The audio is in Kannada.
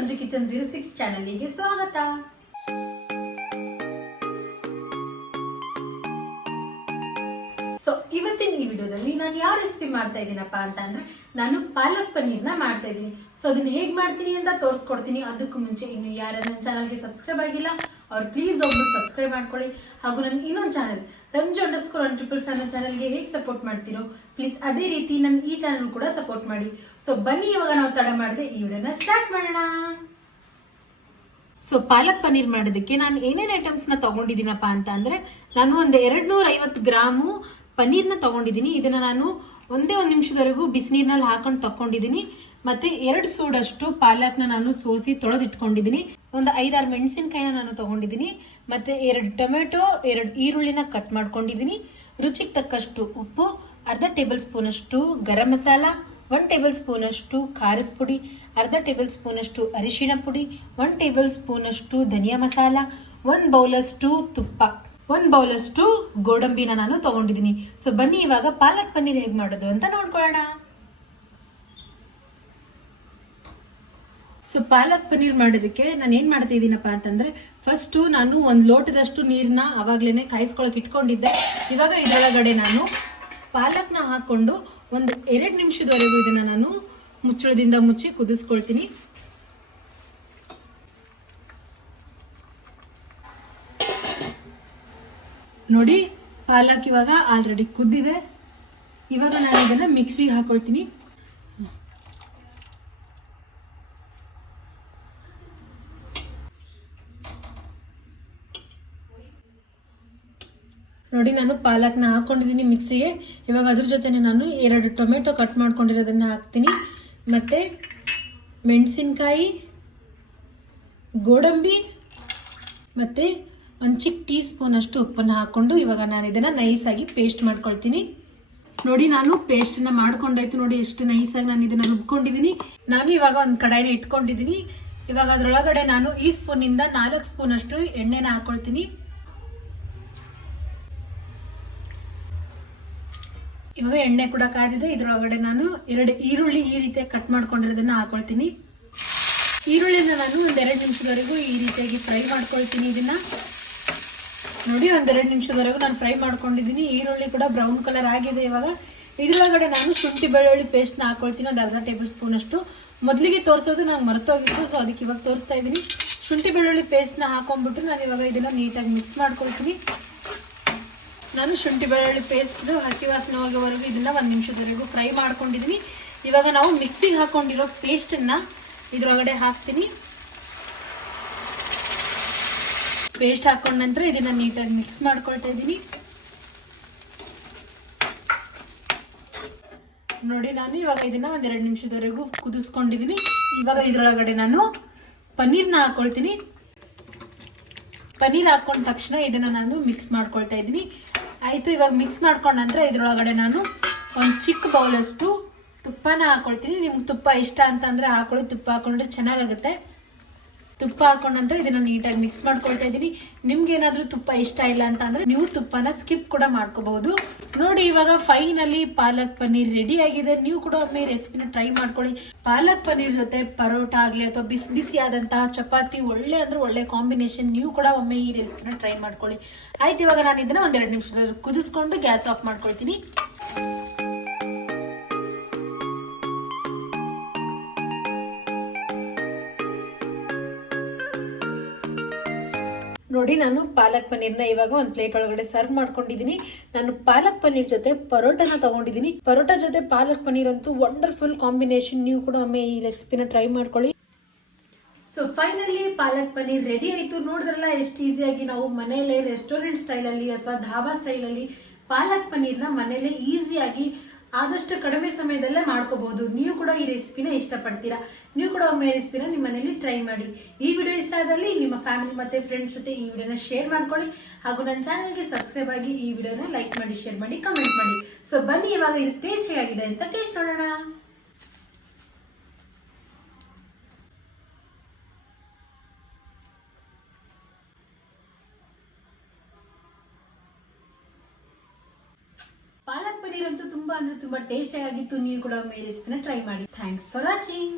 ರಂಜು ಕಿಚನ್ ಜೀರೋ ಸಿಕ್ಸ್ ಚಾನಲ್ಗೆ ಸ್ವಾಗತ. ಸೊ ಇವತ್ತಿನ ಈ ವಿಡಿಯೋದಲ್ಲಿ ನಾನು ಯಾವ ರೆಸಿಪಿ ಮಾಡ್ತಾ ಇದ್ದೀನಪ್ಪ ಅಂತ ಅಂದ್ರೆ, ನಾನು ಪಾಲಕ್ ಪನ್ನೀರ್ನ ಮಾಡ್ತಾ ಇದ್ದೀನಿ. ಸೊ ಅದನ್ನ ಹೇಗೆ ಮಾಡ್ತೀನಿ ಅಂತ ತೋರಿಸ್ಕೊಡ್ತೀನಿ. ಅದಕ್ಕೂ ಮುಂಚೆ ಇನ್ನು ಯಾರು ನನ್ನ ಚಾನಲ್ಗೆ ಸಬ್ಸ್ಕ್ರೈಬ್ ಆಗಿಲ್ಲ, ಅವ್ರು ಪ್ಲೀಸ್ ಒಬ್ಬರು ಸಬ್ಸ್ಕ್ರೈಬ್ ಮಾಡ್ಕೊಳ್ಳಿ. ಹಾಗೂ ನನ್ನ ಇನ್ನೊಂದು ಚಾನಲ್, ರಂಜು ಅಂಡರ್ಸ್ಕೋರ್ ಅನ್ ಟ್ರಿಪಲ್ ಫ್ಯಾನ್ ಚಾನಲ್ಗೆ ಹೇಗೆ ಸಪೋರ್ಟ್ ಮಾಡ್ತೀರೋ ಪ್ಲೀಸ್ ಅದೇ ರೀತಿ ನನ್ನ ಈ ಚಾನಲ್ ಕೂಡ ಸಪೋರ್ಟ್ ಮಾಡಿ. ಸೊ ಬನ್ನಿ ಇವಾಗ ನಾವು ತಡ ಮಾಡದೆ ಈ ವಿಡಿಯೋನ ಸ್ಟಾರ್ಟ್ ಮಾಡೋಣ. ಸೊ ಪಾಲಕ್ ಪನ್ನೀರ್ ಮಾಡೋದಕ್ಕೆ ನಾನು ಏನೇನು ಐಟಮ್ಸ್ನ ತಗೊಂಡಿದ್ದೀನಪ್ಪ ಅಂತ ಅಂದರೆ, ನಾನು ಒಂದು ಎರಡು ನೂರ ಐವತ್ತು ಗ್ರಾಮು ಪನ್ನೀರ್ನ ತಗೊಂಡಿದ್ದೀನಿ. ಇದನ್ನ ನಾನು ಒಂದೇ ಒಂದು ನಿಮಿಷದವರೆಗೂ ಬಿಸಿನೀರಿನಲ್ಲಿ ಹಾಕೊಂಡು ತಗೊಂಡಿದ್ದೀನಿ ಮತ್ತೆ ಎರಡು ಸೂಡಷ್ಟು ಪಾಲಕ್ನ ನಾನು ಸೋಸಿ ತೊಳೆದಿಟ್ಕೊಂಡಿದ್ದೀನಿ. ಒಂದು ಐದಾರು ಮೆಣಸಿನಕಾಯಿನ ನಾನು ತಗೊಂಡಿದ್ದೀನಿ. ಮತ್ತೆ ಎರಡು ಟೊಮೆಟೊ, ಎರಡು ಈರುಳ್ಳಿನ ಕಟ್ ಮಾಡ್ಕೊಂಡಿದ್ದೀನಿ. ರುಚಿಗೆ ತಕ್ಕಷ್ಟು ಉಪ್ಪು, ಅರ್ಧ ಟೇಬಲ್ ಸ್ಪೂನಷ್ಟು ಗರಂ ಮಸಾಲ ಒನ್ ಟೇಬಲ್ ಸ್ಪೂನಷ್ಟು ಖಾರದ ಪುಡಿ, ಅರ್ಧ ಟೇಬಲ್ ಸ್ಪೂನಷ್ಟು ಅರಿಶಿಣ ಪುಡಿ ಒನ್ ಟೇಬಲ್ ಸ್ಪೂನಷ್ಟು ಧನಿಯಾ ಮಸಾಲ, ಒಂದು ಬೌಲಷ್ಟು ತುಪ್ಪ. ಒಂದು ಬೌಲಷ್ಟು ಗೋಡಂಬಿನ ನಾನು ತಗೊಂಡಿದ್ದೀನಿ. ಸೊ ಬನ್ನಿ ಇವಾಗ ಪಾಲಕ್ ಪನ್ನೀರ್ ಹೇಗೆ ಮಾಡೋದು ಅಂತ ನೋಡ್ಕೊಳ್ಳೋಣ. ಸೊ ಪಾಲಕ್ ಪನ್ನೀರ್ ಮಾಡೋದಕ್ಕೆ ನಾನು ಏನು ಮಾಡ್ತಾ ಇದ್ದೀನಪ್ಪ ಅಂತಂದ್ರೆ ಫಸ್ಟು ನಾನು ಒಂದು ಲೋಟದಷ್ಟು ನೀರನ್ನ ಆವಾಗಲೇ ಕಾಯಿಸ್ಕೊಳಕ್ ಇಟ್ಕೊಂಡಿದ್ದೆ. ಇವಾಗ ಇದರೊಳಗಡೆ ನಾನು ಪಾಲಕ್ನ ಹಾಕೊಂಡು ಒಂದು ಎರಡು ನಿಮಿಷದವರೆಗೂ ಇದನ್ನ ನಾನು ಮುಚ್ಚಳದಿಂದ ಮುಚ್ಚಿ ಕುದಿಸ್ಕೊಳ್ತೀನಿ. ನೋಡಿ, ಪಾಲಕ್ ಇವಾಗ ಆಲ್ರೆಡಿ ಕುದ್ದಿದೆ. ಇವಾಗ ನಾನು ಇದನ್ನ ಮಿಕ್ಸಿಗೆ ಹಾಕೊಳ್ತೀನಿ. ನೋಡಿ ನಾನು ಪಾಲಕ್ನ ಹಾಕ್ಕೊಂಡಿದ್ದೀನಿ ಮಿಕ್ಸಿಗೆ. ಇವಾಗ ಅದ್ರ ಜೊತೆನೆ ನಾನು ಎರಡು ಟೊಮೆಟೊ ಕಟ್ ಮಾಡ್ಕೊಂಡಿರೋದನ್ನು ಹಾಕ್ತೀನಿ. ಮತ್ತು ಮೆಣಸಿನ್ಕಾಯಿ, ಗೋಡಂಬಿ ಮತ್ತು ಒಂದು ಚಿಕ್ಕ ಟೀ ಸ್ಪೂನ್ ಅಷ್ಟು ಉಪ್ಪನ್ನು ಹಾಕ್ಕೊಂಡು ಇವಾಗ ನಾನು ಇದನ್ನು ನೈಸಾಗಿ ಪೇಸ್ಟ್ ಮಾಡ್ಕೊಳ್ತೀನಿ. ನೋಡಿ ನಾನು ಪೇಸ್ಟನ್ನ ಮಾಡ್ಕೊಂಡಾಯ್ತು ನೋಡಿ ಎಷ್ಟು ನೈಸಾಗಿ ನಾನು ಇದನ್ನು ರುಬ್ಕೊಂಡಿದ್ದೀನಿ. ನಾನು ಇವಾಗ ಒಂದು ಕಡಾಯಿನ ಇಟ್ಕೊಂಡಿದ್ದೀನಿ. ಇವಾಗ ಅದರೊಳಗಡೆ ನಾನು ಈ ಸ್ಪೂನಿಂದ ನಾಲ್ಕು ಸ್ಪೂನ್ ಅಷ್ಟು ಎಣ್ಣೆನ ಹಾಕ್ಕೊಳ್ತೀನಿ ಇವಾಗ ಎಣ್ಣೆ ಕೂಡ ಕಾದಿದೆ. ಇದ್ರೊಳಗಡೆ ನಾನು ಎರಡು ಈರುಳ್ಳಿ ಈ ರೀತಿ ಕಟ್ ಮಾಡ್ಕೊಂಡಿರೋದನ್ನ ಹಾಕೊಳ್ತೀನಿ. ಈರುಳ್ಳಿನ ನಾನು ಒಂದೆರಡು ನಿಮಿಷದವರೆಗೂ ಈ ರೀತಿಯಾಗಿ ಫ್ರೈ ಮಾಡ್ಕೊಳ್ತೀನಿ ಇದನ್ನ. ನೋಡಿ, ಒಂದೆರಡು ನಿಮಿಷದವರೆಗೂ ನಾನು ಫ್ರೈ ಮಾಡ್ಕೊಂಡಿದ್ದೀನಿ. ಈರುಳ್ಳಿ ಕೂಡ ಬ್ರೌನ್ ಕಲರ್ ಆಗಿದೆ ಇವಾಗ. ಇದರೊಳಗಡೆ ನಾನು ಶುಂಠಿ ಬೆಳ್ಳುಳ್ಳಿ ಪೇಸ್ಟ್ನ ಹಾಕೊಳ್ತೀನಿ. ಒಂದು ಅರ್ಧ ಟೇಬಲ್ ಸ್ಪೂನ್ ಅಷ್ಟು. ಮೊದಲಿಗೆ ತೋರಿಸೋದು ನಾನು ಮರ್ತೋಗಿತ್ತು ಸೊ ಅದಕ್ಕೆ ಇವಾಗ ತೋರಿಸ್ತಾ ಇದ್ದೀನಿ. ಶುಂಠಿ ಬೆಳ್ಳುಳ್ಳಿ ಪೇಸ್ಟ್ನ ಹಾಕೊಂಡ್ಬಿಟ್ಟು ನಾನು ಇವಾಗ ಇದನ್ನು ನೀಟಾಗಿ ಮಿಕ್ಸ್ ಮಾಡ್ಕೊಳ್ತೀನಿ. ನಾನು ಶುಂಠಿ ಬೆಳ್ಳುಳ್ಳಿ ಪೇಸ್ಟ್ ಹಸಿ ವಾಸನೆ ಹೋಗೋವರೆಗೂ ಇದನ್ನ ಒಂದು ನಿಮಿಷದವರೆಗೂ ಫ್ರೈ ಮಾಡ್ಕೊಂಡಿದ್ದೀನಿ ಇವಾಗ ನಾವು ಮಿಕ್ಸಿಗೆ ಹಾಕೊಂಡಿರೋ ಪೇಸ್ಟನ್ನು ಇದ್ರೊಳಗಡೆ ಹಾಕ್ತೀನಿ. ಪೇಸ್ಟ್ ಹಾಕೊಂಡ ನಂತರ ಇದನ್ನ ನೀಟಾಗಿ ಮಿಕ್ಸ್ ಮಾಡ್ಕೊಳ್ತಾ ಇದ್ದೀನಿ ನೋಡಿ ನಾನು ಇವಾಗ ಇದನ್ನ ಒಂದೆರಡು ನಿಮಿಷದವರೆಗೂ ಕುದಿಸ್ಕೊಂಡಿದ್ದೀನಿ ಇವಾಗ ಇದ್ರೊಳಗಡೆ ನಾನು ಪನ್ನೀರ್ನ ಹಾಕೊಳ್ತೀನಿ. ಪನ್ನೀರ್ ಹಾಕೊಂಡ ತಕ್ಷಣ ಇದನ್ನ ನಾನು ಮಿಕ್ಸ್ ಮಾಡ್ಕೊಳ್ತಾ ಇದ್ದೀನಿ ಆಯಿತು, ಇವಾಗ ಮಿಕ್ಸ್ ಮಾಡ್ಕೊಂಡು ನಂತರ ಇದರೊಳಗಡೆ ನಾನು ಒಂದು ಚಿಕ್ಕ ಬೌಲಷ್ಟು ತುಪ್ಪನ ಹಾಕೊಳ್ತೀನಿ. ನಿಮ್ಗೆ ತುಪ್ಪ ಇಷ್ಟ ಅಂತಂದರೆ ಹಾಕೊಳ್ಳಿ, ತುಪ್ಪ ಹಾಕೊಂಡ್ರೆ ಚೆನ್ನಾಗಾಗುತ್ತೆ. ತುಪ್ಪ ಹಾಕೊಂಡ ನಂತರ ಇದನ್ನ ನೀಟಾಗಿ ಮಿಕ್ಸ್ ಮಾಡ್ಕೊಳ್ತಾ ಇದ್ದೀನಿ ನಿಮ್ಗೆ ಏನಾದರೂ ತುಪ್ಪ ಇಷ್ಟ ಇಲ್ಲ ಅಂತ ಅಂದ್ರೆ ನೀವು ತುಪ್ಪನ ಸ್ಕಿಪ್ ಕೂಡ ಮಾಡ್ಕೋಬಹುದು. ನೋಡಿ, ಇವಾಗ ಫೈನಲಿ ಪಾಲಕ್ ಪನ್ನೀರ್ ರೆಡಿ ಆಗಿದೆ. ನೀವು ಕೂಡ ಒಮ್ಮೆ ರೆಸಿಪಿನ ಟ್ರೈ ಮಾಡ್ಕೊಳ್ಳಿ. ಪಾಲಕ್ ಪನ್ನೀರ್ ಜೊತೆ ಪರೋಟ ಆಗಲಿ ಅಥವಾ ಬಿಸಿ ಬಿಸಿ ಆದಂತಹ ಚಪಾತಿ, ಒಳ್ಳೆ ಅಂದ್ರೆ ಒಳ್ಳೆ ಕಾಂಬಿನೇಷನ್ ನೀವು ಕೂಡ ಒಮ್ಮೆ ಈ ರೆಸಿಪಿನ ಟ್ರೈ ಮಾಡ್ಕೊಳ್ಳಿ. ಆಯ್ತು, ಇವಾಗ ನಾನು ಇದನ್ನ ಒಂದೆರಡು ನಿಮಿಷದಲ್ಲಿ ಕುದಿಸ್ಕೊಂಡು ಗ್ಯಾಸ್ ಆಫ್ ಮಾಡ್ಕೊಳ್ತೀನಿ. ನೋಡಿ, ನಾನು ಪಾಲಕ್ ಪನ್ನೀರ್ನ ಇವಾಗ ಒಂದು ಪ್ಲೇಟ್ ಒಳಗಡೆ ಸರ್ವ್ ಮಾಡ್ಕೊಂಡಿದ್ದೀನಿ ನಾನು ಪಾಲಕ್ ಪನ್ನೀರ್ ಜೊತೆ ಪರೋಟನ ತಗೊಂಡಿದ್ದೀನಿ ಪರೋಟ ಜೊತೆ ಪಾಲಕ್ ಪನ್ನೀರ್ ಅಂತೂ ವಂಡರ್ಫುಲ್ ಕಾಂಬಿನೇಷನ್ ನೀವು ಕೂಡ ಒಮ್ಮೆ ಈ ರೆಸಿಪಿನ ಟ್ರೈ ಮಾಡ್ಕೊಳ್ಳಿ. So finally palak paneer ready ಆಯಿತು. ನೋಡಿದ್ರಲ್ಲ, ಎಷ್ಟು ಈಸಿಯಾಗಿ ನಾವು ಮನೆಯಲ್ಲೇ ರೆಸ್ಟೋರೆಂಟ್ ಸ್ಟೈಲಲ್ಲಿ ಅಥವಾ ಧಾಬಾ ಸ್ಟೈಲಲ್ಲಿ ಪಾಲಕ್ ಪನ್ನೀರ್ನ ಮನೆಯಲ್ಲೇ ಈಸಿಯಾಗಿ ಆದಷ್ಟು ಕಡಿಮೆ ಸಮಯದಲ್ಲೇ ಮಾಡ್ಕೋಬಹುದು. ನೀವು ಕೂಡ ಈ ರೆಸಿಪಿನ ಇಷ್ಟಪಡ್ತೀರಾ? ನೀವು ಕೂಡ ಒಮ್ಮೆ ರೆಸಿಪಿನ ನಿಮ್ಮ ಮನೆಯಲ್ಲಿ ಟ್ರೈ ಮಾಡಿ. ಈ ವಿಡಿಯೋ ಇಷ್ಟ ಆದಲ್ಲಿ ನಿಮ್ಮ ಫ್ಯಾಮಿಲಿ ಮತ್ತೆ ಫ್ರೆಂಡ್ಸ್ ಜೊತೆ ಈ ವಿಡಿಯೋನ ಶೇರ್ ಮಾಡ್ಕೊಳ್ಳಿ. ಹಾಗೂ ನನ್ನ ಚಾನಲ್ಗೆ ಸಬ್ಸ್ಕ್ರೈಬ್ ಆಗಿ ಈ ವಿಡಿಯೋನ ಲೈಕ್ ಮಾಡಿ, ಶೇರ್ ಮಾಡಿ, ಕಮೆಂಟ್ ಮಾಡಿ. ಸೊ, ಬನ್ನಿ, ಇವಾಗ ಇದು ಟೇಸ್ಟ್ ಹೇಗಿದೆ ಅಂತ ಟೇಸ್ಟ್ ನೋಡೋಣ. ಅಂತೂ ತುಂಬಾ ಅಂದ್ರೆ ತುಂಬಾ ಟೇಸ್ಟಿ ಆಗಿತ್ತು. ನೀವು ಕೂಡ ಒಮ್ಮೆ ರೆಸಿಪಿನ ಟ್ರೈ ಮಾಡಿ. Thanks for watching